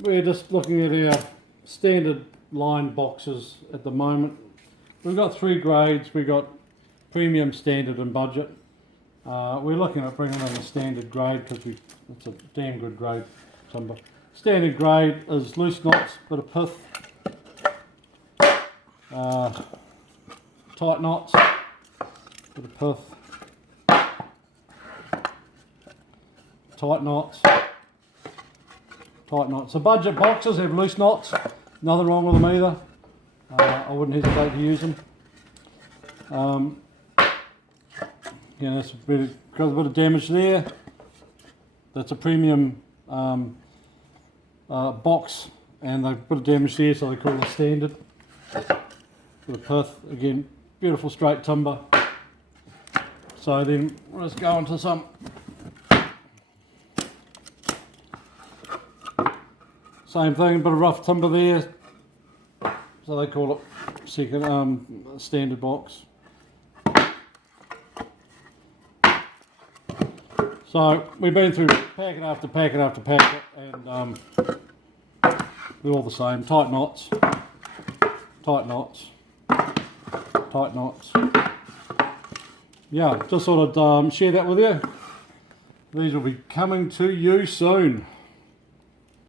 we're just looking at our standard line boxes at the moment. We've got 3 grades. We've got premium, standard and budget. We're looking at bringing in the standard grade because it's a damn good grade timber. Standard grade is loose knots, bit of pith, tight knots, bit of pith, tight knots, tight knots. The budget boxes have loose knots, nothing wrong with them either. I wouldn't hesitate to use them. You know, it's got a bit of damage there. That's a premium box, and they've got a bit of damage there, so they call it standard. Bit of pith, again, beautiful straight timber. So then let's go on to some same thing, bit of rough timber there. So they call it second standard box. So we've been through packet after packet after packet, and they're all the same. Tight knots, tight knots, tight knots. Yeah, just thought I'd share that with you. These will be coming to you soon.